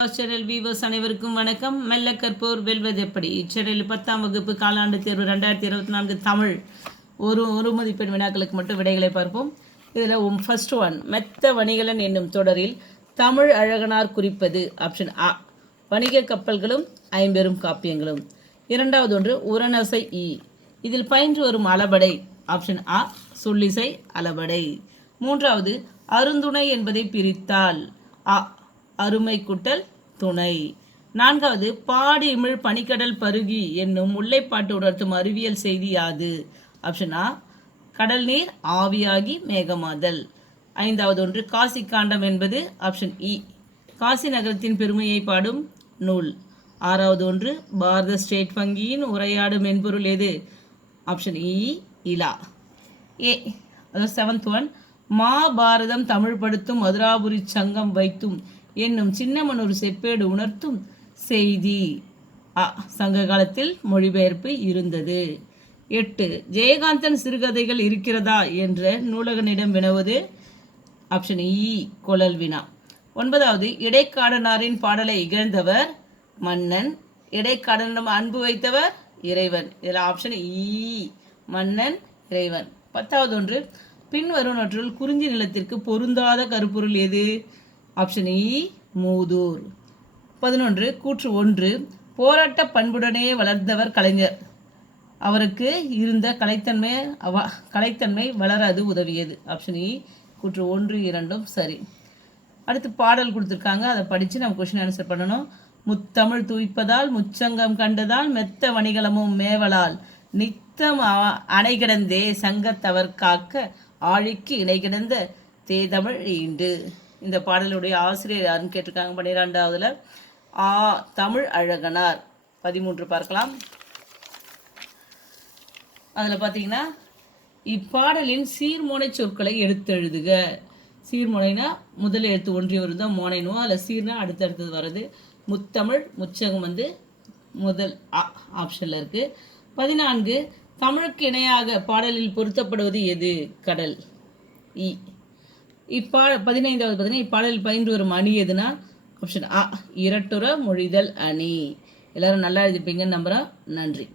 Channel viewers அனைவருக்கும் வணக்கம். மெல்ல கற்போர் வெல்வது எப்படி? இச்சேனலில் பத்தாம் வகுப்பு காலாண்டு தேர்வு ரெண்டாயிரத்தி இருபத்தி நான்கு தமிழ். ஒரு ஒரு மதிப்பெண் வினாக்களுக்கு மட்டும் விடைகளை பார்ப்போம். இதில் ஃபர்ஸ்ட் ஒன் மெத்த வணிகலன் என்னும் தொடரில் தமிழ் அழகனார் குறிப்பது. ஆப்ஷன் அ வணிக கப்பல்களும் ஐம்பெரும் காப்பியங்களும். இரண்டாவது ஒன்று உரநசை இ இதில் பயின்று வரும் அளபடை. ஆப்ஷன் அ சொல்லிசை அளபடை. மூன்றாவது அருந்துணை என்பதை பிரித்தால். அ அருமை குட்டல் துணை. நான்காவது பாடி இமிழ் பனிக்கடல் பருகி என்னும் முல்லைப்பாட்டு உணர்த்தும் அறிவியல் செய்தி யாது? ஆப்ஷன் ஆ கடல் நீர் ஆவியாகி மேகமாதல். ஐந்தாவது ஒன்று காசி காண்டம் என்பது ஆப்ஷன் இ e. காசி நகரத்தின் பெருமையை பாடும் நூல். ஆறாவது ஒன்று பாரத ஸ்டேட் வங்கியின் உரையாடும் மென்பொருள் எது? ஆப்ஷன் இ e, இலா. ஏ அதாவது செவன்த் ஒன் மாபாரதம் தமிழ் படுத்தும் மதுராபுரி சங்கம் வைத்தும் என்னும் சின்னமனூர் செப்பேடு உணர்த்தும் செய்தி. அ சங்க காலத்தில் மொழிபெயர்ப்பு இருந்தது. எட்டு ஜெயகாந்தன் சிறுகதைகள் இருக்கிறதா என்ற நூலகனிடம் வினவது ஆப்ஷன் இ e, குழல் வினா. ஒன்பதாவது இடைக்காடனாரின் பாடலை இகழ்ந்தவர் மன்னன். இடைக்காடனிடம் அன்பு வைத்தவர் இறைவன். இதில் ஆப்ஷன் இ e, மன்னன் இறைவன். பத்தாவது ஒன்று பின்வருவனற்றுள் குறிஞ்சி நிலத்திற்கு பொருந்தாத கருப்பொருள் எது? ஆப்ஷன் இ e, மூதூர். பதினொன்று கூற்று ஒன்று போராட்ட பண்புடனே வளர்ந்தவர் கலைஞர். அவருக்கு இருந்த கலைத்தன்மை அவ கலைத்தன்மை வளர அது உதவியது. ஆப்ஷன் இ e, கூற்று ஒன்று இரண்டும் சரி. அடுத்து பாடல் கொடுத்துருக்காங்க. அதை படித்து நம்ம கொஷின் ஆன்சர் பண்ணணும். முத்தமிழ் தூய்ப்பதால் முச்சங்கம் கண்டதால் மெத்த வணிகலமும் மேவலால் நித்தம் அணை கிடந்தே சங்கத்தவர் காக்க ஆழிக்கு இணை கிடந்த தேதமிழ் ஈண்டு. இந்த பாடலுடைய ஆசிரியர் யாருன்னு கேட்டிருக்காங்க? பன்னிரெண்டாவதுல ஆ தமிழ் அழகனார். பதிமூன்று பார்க்கலாம். அதில் பார்த்தீங்கன்னா இப்பாடலின் சீர்மோனை சொற்களை எடுத்தெழுதுக. சீர்மோனைனா முதல் எழுத்து ஒன்றிய ஒரு தான் மோனைனுவோம் அதில் சீர்னா அடுத்தடுத்தது வர்றது. முத்தமிழ் முச்சகம் வந்து முதல் ஆப்ஷனில் இருக்குது பதினான்கு தமிழுக்கு இணையாக பாடலில் பொருத்தப்படுவது எது? கடல். இ. இப்பா பதினைந்தாவது பார்த்தீங்கன்னா இப்பாடலில் பயின்று வரும் அணி எதுனா ஆப்ஷன் அ இரட்டுற மொழிதல் அணி. எல்லாரும் நல்லா எழுதிப்பீங்கன்னு நம்புகிறேன் நன்றி.